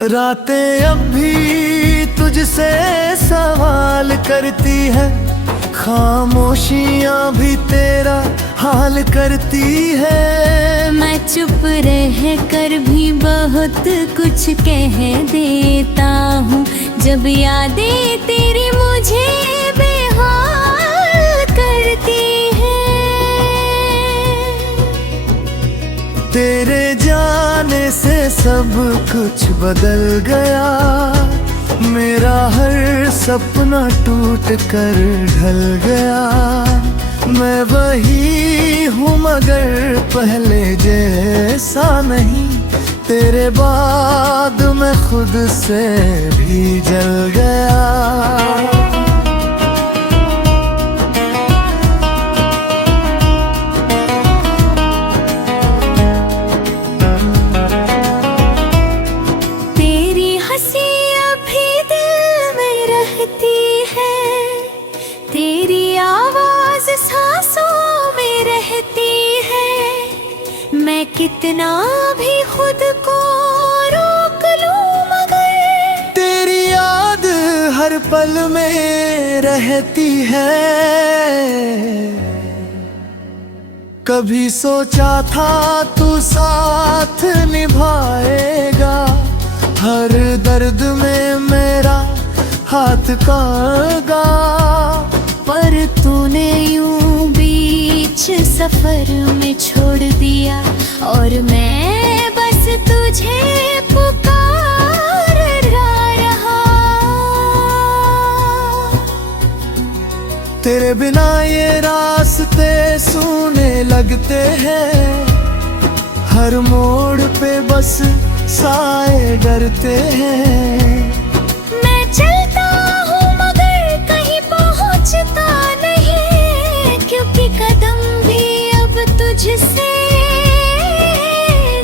रातें अब भी तुझसे सवाल करती है, खामोशियां भी तेरा हाल करती है। मैं चुप रह कर भी बहुत कुछ कह देता हूँ, जब यादें तेरी मुझे बेहाल करती है। तेरे जाने से सब कुछ बदल गया, मेरा हर सपना टूट कर ढल गया। मैं वही हूँ मगर पहले जैसा नहीं, तेरे बाद मैं खुद से भी जल गया। तेरी आवाज सांसों में रहती है, मैं कितना भी खुद को रोक लूं मगर तेरी याद हर पल में रहती है। कभी सोचा था तू साथ निभाएगा, हर दर्द में मेरा हाथ कागा, पर तूने यूं बीच सफर में छोड़ दिया और मैं बस तुझे पुकार रहा। तेरे बिना ये रास्ते सूने लगते हैं, हर मोड़ पे बस साए डरते हैं। मैं चलता हूँ मगर कहीं पहुँचता नहीं, क्योंकि कदम भी अब तुझसे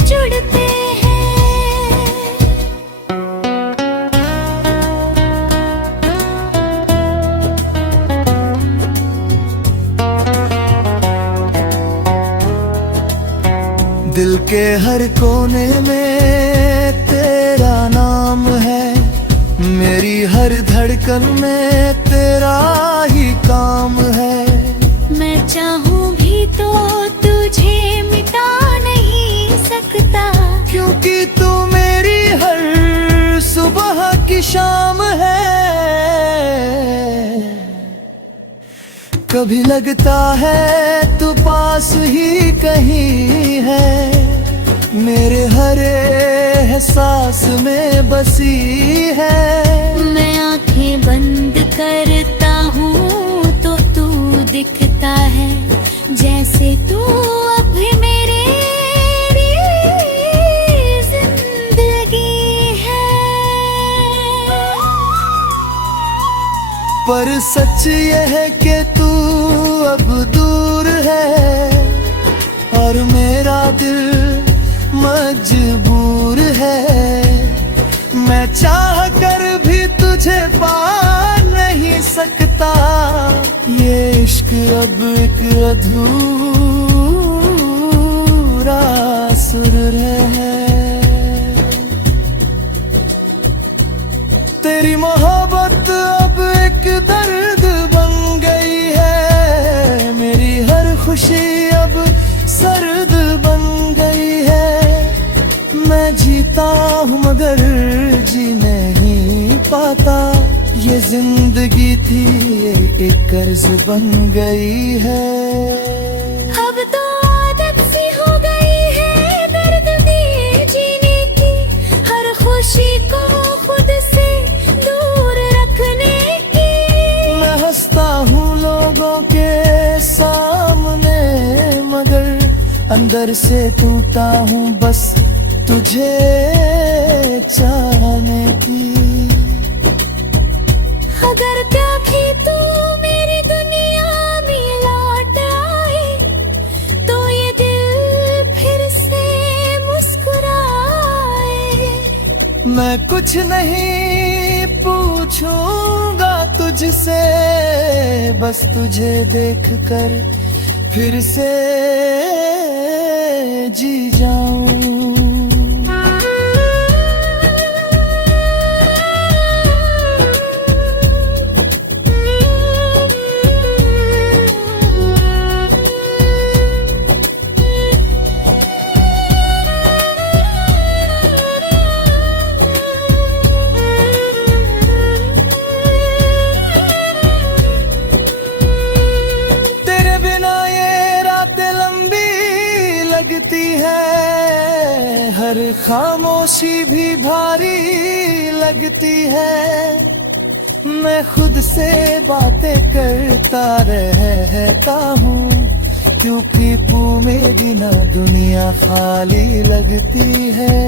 जुड़ते हैं। दिल के हर कोने में तेरा नाम है, मेरी हर धड़कन में तेरा ही काम है। मैं चाहूँ भी तो तुझे मिटा नहीं सकता, क्योंकि तू मेरी हर सुबह की शाम है। कभी लगता है तू पास ही कहीं है, मेरे हर एहसास में बसी है। मैं आंखें बंद करता हूँ तो तू दिखता है, जैसे तू अब भी मेरी जिंदगी है। पर सच यह है कि तू अब दूर है और मेरा दिल मजबूर है। मैं चाह कर भी तुझे पा नहीं सकता, ये इश्क अब एक अधूरा सुर है। तेरी मोहब्बत अब एक दर्द बन गई है, मेरी हर खुशी अब सर्द बन गई है। मैं जीता हूँ मगर जी नहीं पाता, ये जिंदगी थी एक कर्ज बन गई है। अब तो आदत सी हो गई है दर्द भी जीने की, हर खुशी को खुद से दूर रखने की। मैं हंसता हूँ लोगों के सामने मगर अंदर से टूटा हूँ बस तुझे चाहने की। अगर कभी तू मेरी दुनिया में लौट आए, तो ये दिल फिर से मुस्कुराए। मैं कुछ नहीं पूछूंगा तुझसे, बस तुझे देखकर फिर से जी जाऊं। खामोशी भी भारी लगती है, मैं खुद से बातें करता रहता हूँ, क्योंकि तू मेरी ना दुनिया खाली लगती है।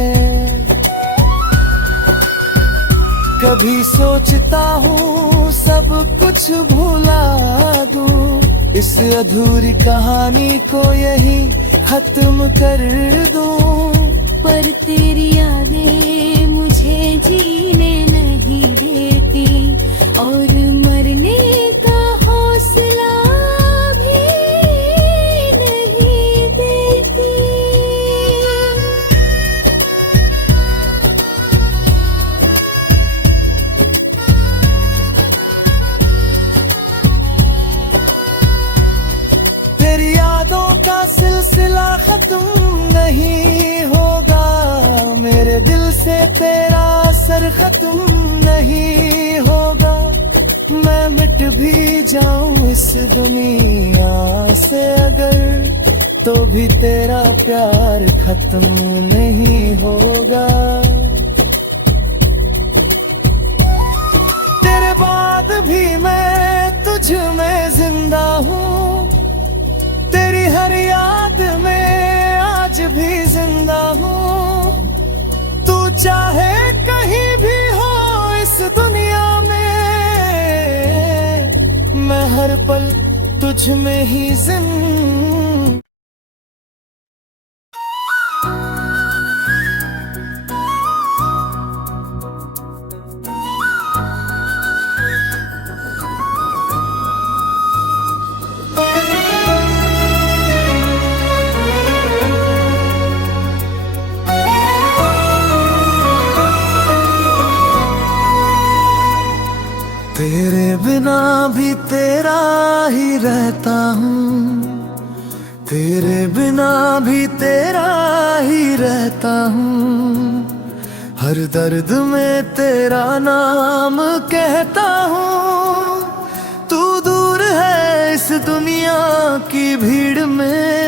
कभी सोचता हूँ सब कुछ भुला दूँ, इस अधूरी कहानी को यही खत्म कर दूँ, पर तेरी यादें मुझे जीने नहीं देती, और मरने का हौसला भी नहीं देती। तेरी यादों का सिलसिला खत्म नहीं होगा, मेरे दिल से तेरा असर खत्म नहीं होगा। मैं मिट भी जाऊं इस दुनिया से अगर, तो भी तेरा प्यार खत्म नहीं होगा। तेरे बाद भी मैं तुझ में जिंदा हूँ, तेरी हर याद में आज भी जिंदा हूँ। तू चाहे कहीं भी हो इस दुनिया में, मैं हर पल तुझ में ही जिंदा। तेरे बिना भी तेरा ही रहता हूँ, तेरे बिना भी तेरा ही रहता हूँ। हर दर्द में तेरा नाम कहता हूँ, तू दूर है इस दुनिया की भीड़ में,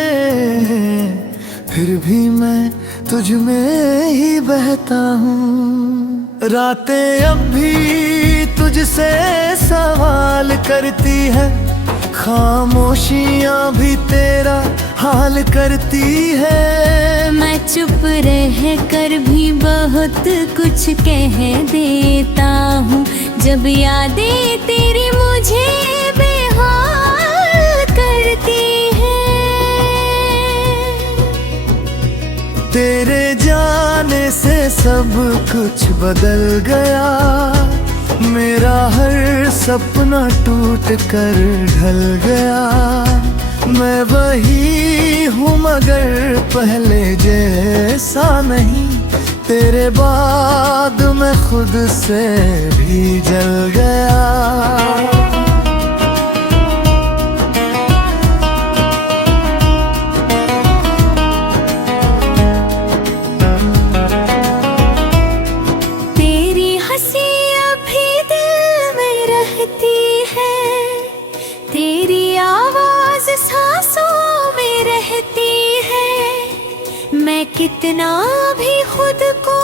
फिर भी मैं तुझ में ही बहता हूँ। रातें अब भी तुझसे सवाल करती है, खामोशियाँ भी तेरा हाल करती है। मैं चुप रह कर भी बहुत कुछ कह देता हूँ, जब यादें तेरी मुझे बेहाल करती है। तेरे जाने से सब कुछ बदल गया, मेरा हर सपना टूट कर ढल गया। मैं वही हूँ मगर पहले जैसा नहीं, तेरे बाद मैं खुद से भी जल गया। कितना भी खुद को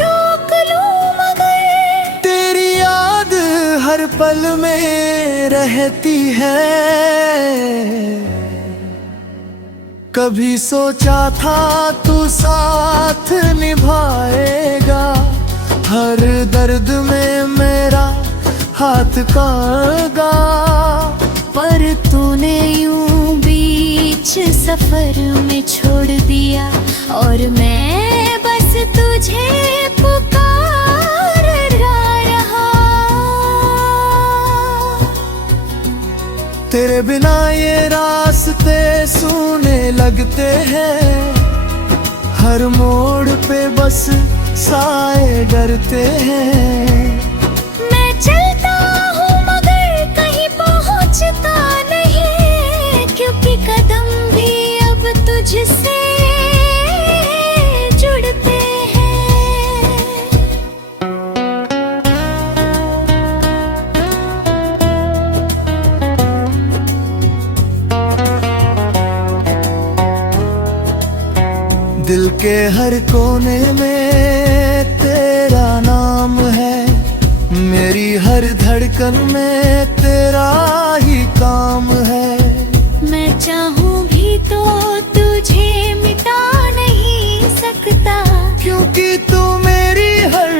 रोक लूं मगर तेरी याद हर पल में रहती है। कभी सोचा था तू साथ निभाएगा, हर दर्द में मेरा हाथ कागा, पर तूने यूं बीच सफर में छोड़ दिया, और मैं बस तुझे पुकार रहा। तेरे बिना ये रास्ते सूने लगते हैं, हर मोड़ पे बस साए डरते हैं। मैं चलता हूँ मगर कहीं पहुँचता नहीं, क्योंकि कदम भी अब तुझसे जुड़ते हैं। दिल के हर कोने में तेरा नाम है, मेरी हर धड़कन में तेरा ही काम है। मैं चाहूँ भी तो तुझे मिटा नहीं सकता, क्योंकि तू मेरी हर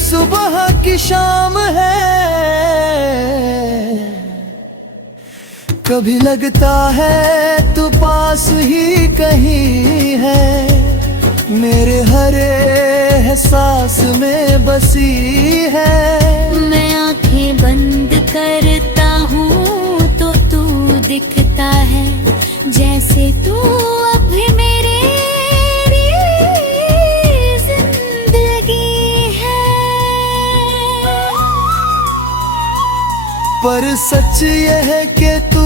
सुबह की शाम है। कभी लगता है तू पास ही कहीं है, मेरे हर एहसास में बसी है। मैं आंखें बंद करता हूँ तो तू दिखता है, जैसे तू अब भी मेरे जिंदगी है। पर सच यह है कि तू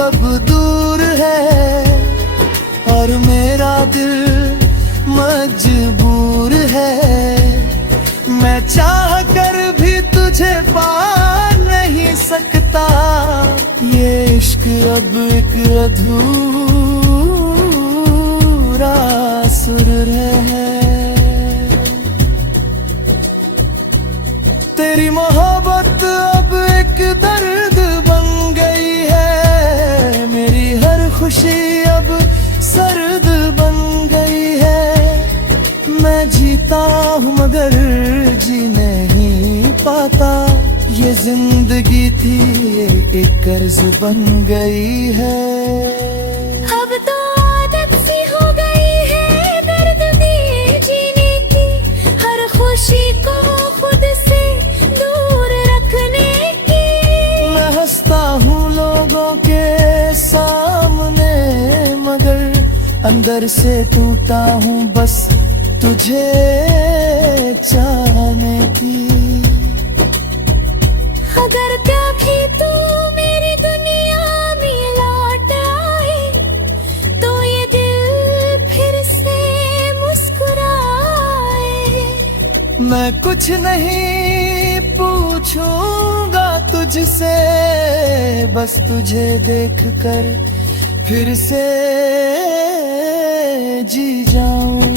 अब दूर है, और मेरा दिल मजबूर है। मैं चाह कर भी तुझे पा नहीं सकता, ये इश्क अब एक अधूरा सुर है। तेरी मोहब्बत अब एक दर्द बन गई है, मेरी हर खुशी अब सर्द बन गई है। मैं जीता हूँ मगर जी नहीं पाता, ये जिंदगी थी ये एक कर्ज बन गई है। अब तो आदत सी हो गई है दर्द दिए जीने की, हर खुशी को खुद से दूर रखने की। मैं हंसता हूँ लोगों के सामने, मगर अंदर से टूटा हूँ बस तुझे चाहने की। अगर कभी तू मेरी दुनिया में लौट आए, तो ये दिल फिर से मुस्कुराए। मैं कुछ नहीं पूछूंगा तुझसे, बस तुझे देखकर फिर से जी जाऊं।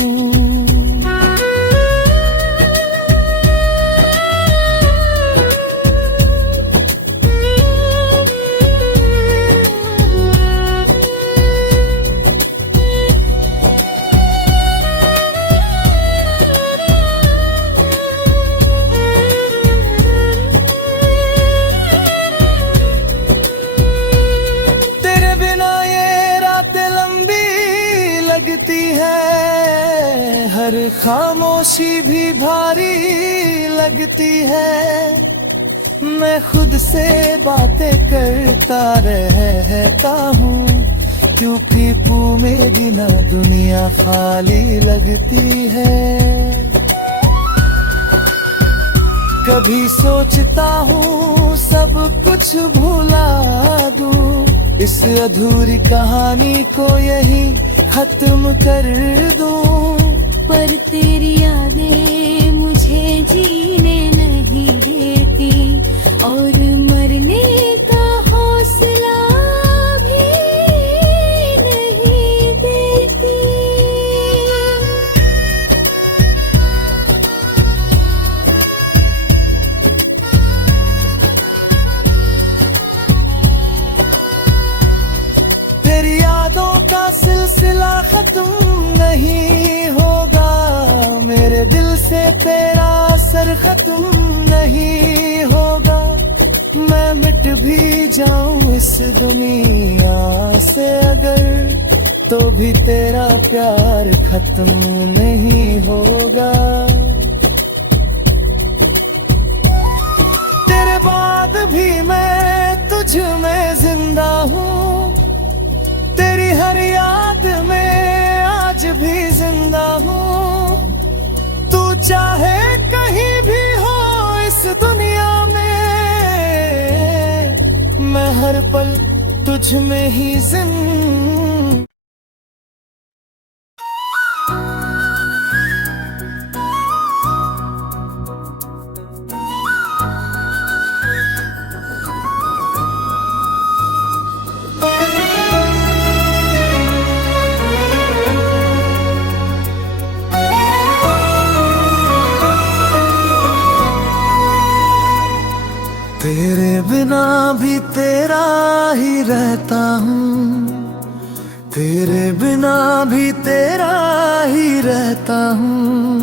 लगती है हर खामोशी भी भारी लगती है। मैं खुद से बातें करता रहता हूँ, क्योंकि तू मेरी ना दुनिया खाली लगती है। कभी सोचता हूँ सब कुछ भुला दूँ, इस अधूरी कहानी को यही खत्म कर दूं। पर तेरी यादें मुझे जीने नहीं देती, और मरने का हौसला भी नहीं देती। तेरी यादों का सिलसिला खत्म नहीं होगा, मेरे दिल से तेरा असर खत्म नहीं होगा। मैं मिट भी जाऊं इस दुनिया से अगर, तो भी तेरा प्यार खत्म नहीं होगा। तेरे बाद भी मैं तुझ में जिंदा हूँ, तेरी हर याद में आज भी जिंदा हूँ। तू चाहे कहीं भी हो इस दुनिया में, मैं हर पल तुझ में ही जिंदा। ही रहता हूँ, तेरे बिना भी तेरा ही रहता हूँ।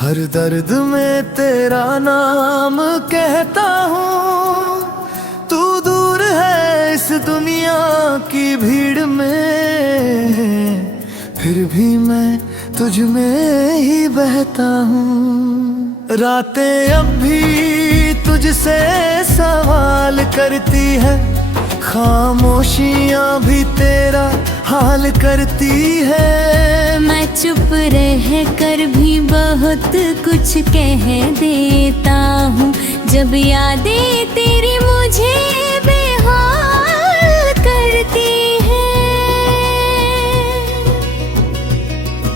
हर दर्द में तेरा नाम कहता हूँ। तू दूर है इस दुनिया की भीड़ में, फिर भी मैं तुझ में ही बहता हूँ। रातें अब भी तुझसे सवाल करती है, खामोशियाँ भी तेरा हाल करती है। मैं चुप रह कर भी बहुत कुछ कह देता हूँ, जब यादें तेरी मुझे बेहाल करती है।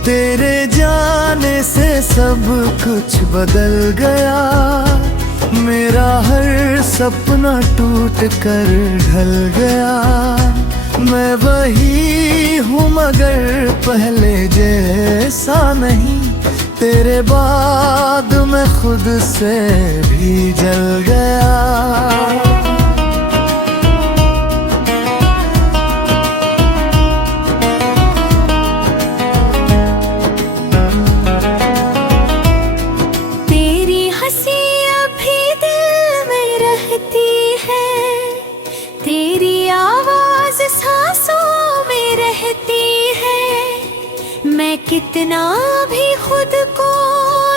तेरे जाने से सब कुछ बदल गया, मेरा हर सपना टूट कर ढल गया। मैं वही हूँ मगर पहले जैसा नहीं, तेरे बाद मैं खुद से भी जल गया। कितना भी खुद को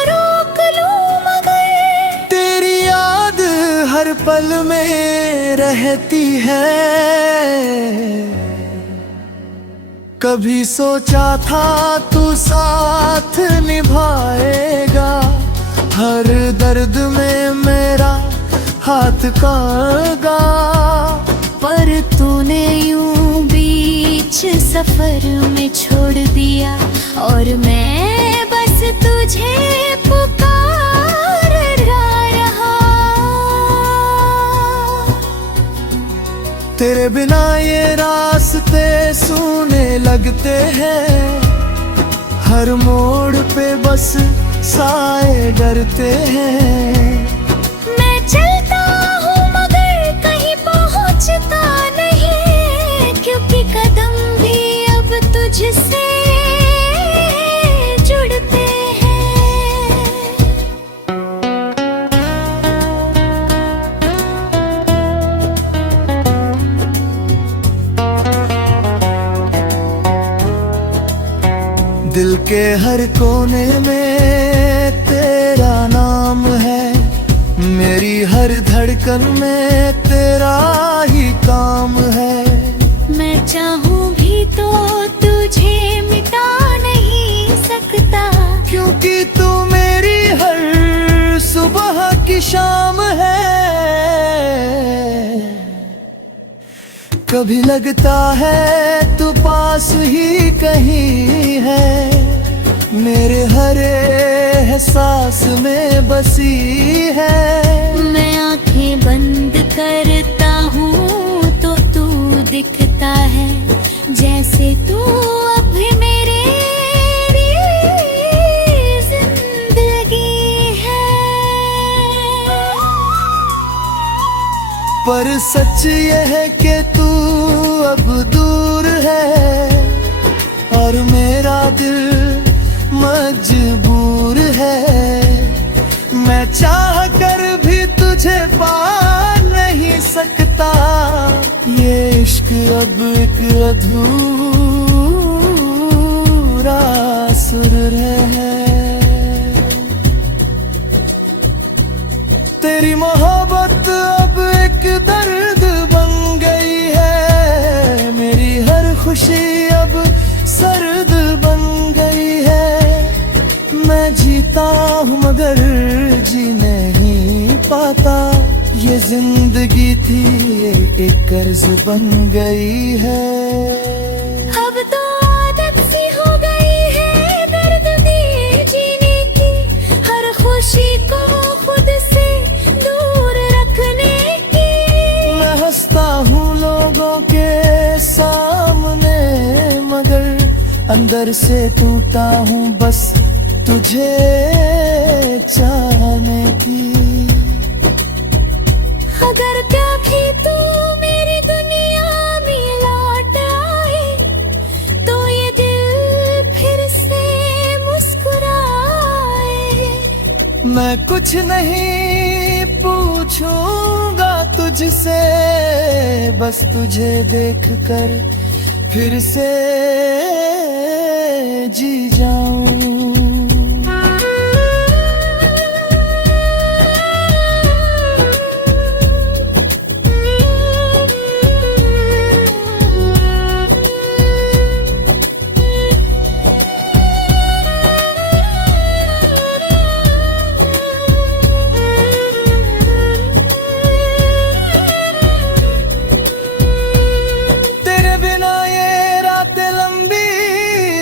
रोक लूं मगर तेरी याद हर पल में रहती है। कभी सोचा था तू साथ निभाएगा, हर दर्द में मेरा हाथ कागा, पर तूने यूं बीच सफर में छोड़ दिया, और मैं बस तुझे पुकार रहा। तेरे बिना ये रास्ते सूने लगते हैं, हर मोड़ पे बस साए डरते हैं। मैं चलता हूँ मगर कहीं पहुँचता नहीं, क्योंकि कदम भी अब तुझसे दिल के हर कोने में तेरा नाम है, मेरी हर धड़कन में तेरा ही काम है। मैं चाहूँ भी तो तुझे मिटा नहीं सकता, क्योंकि तू मेरी हर सुबह की शाम है। कभी लगता है तू पास ही कहीं है, मेरे हर एहसास में बसी है। मैं आंखें बंद करता हूँ तो तू दिखता है, जैसे तू अब भी मेरे जिंदगी है। पर सच यह है कि तू अब दूर है, और मेरा दिल मजबूर है। मैं चाह कर भी तुझे पा नहीं सकता, ये इश्क अब एक अधूरा सुर है। तेरी मोहब्बत अब एक दर्द बन गई है, मेरी हर खुशी अब सर्द बन गई है। मैं जीता हूँ मगर जी नहीं पाता, ये जिंदगी थी एक कर्ज बन गई है। अब तो आदत सी हो गई है दर्द दिए जीने की, हर खुशी को खुद से दूर रखने की। मैं हंसता हूँ लोगों के सामने, मगर अंदर से टूटा हूँ बस तुझे चाहने की। अगर क्या भी तू मेरी दुनिया मैं कुछ नहीं पूछूंगा तुझसे, बस तुझे देखकर फिर से जी जाऊं।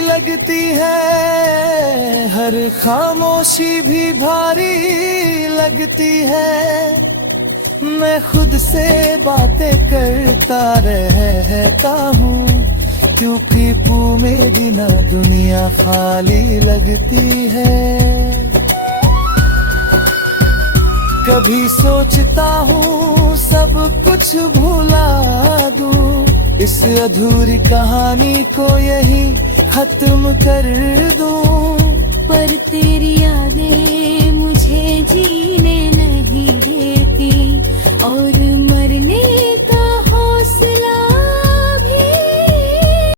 लगती है हर खामोशी भी भारी लगती है, मैं खुद से बातें करता रहता हूँ, क्योंकि तू मेरी ना दुनिया खाली लगती है। कभी सोचता हूँ सब कुछ भुला दूँ, इस अधूरी कहानी को यही खत्म कर दूं, पर तेरी यादें मुझे जीने नहीं देती और मरने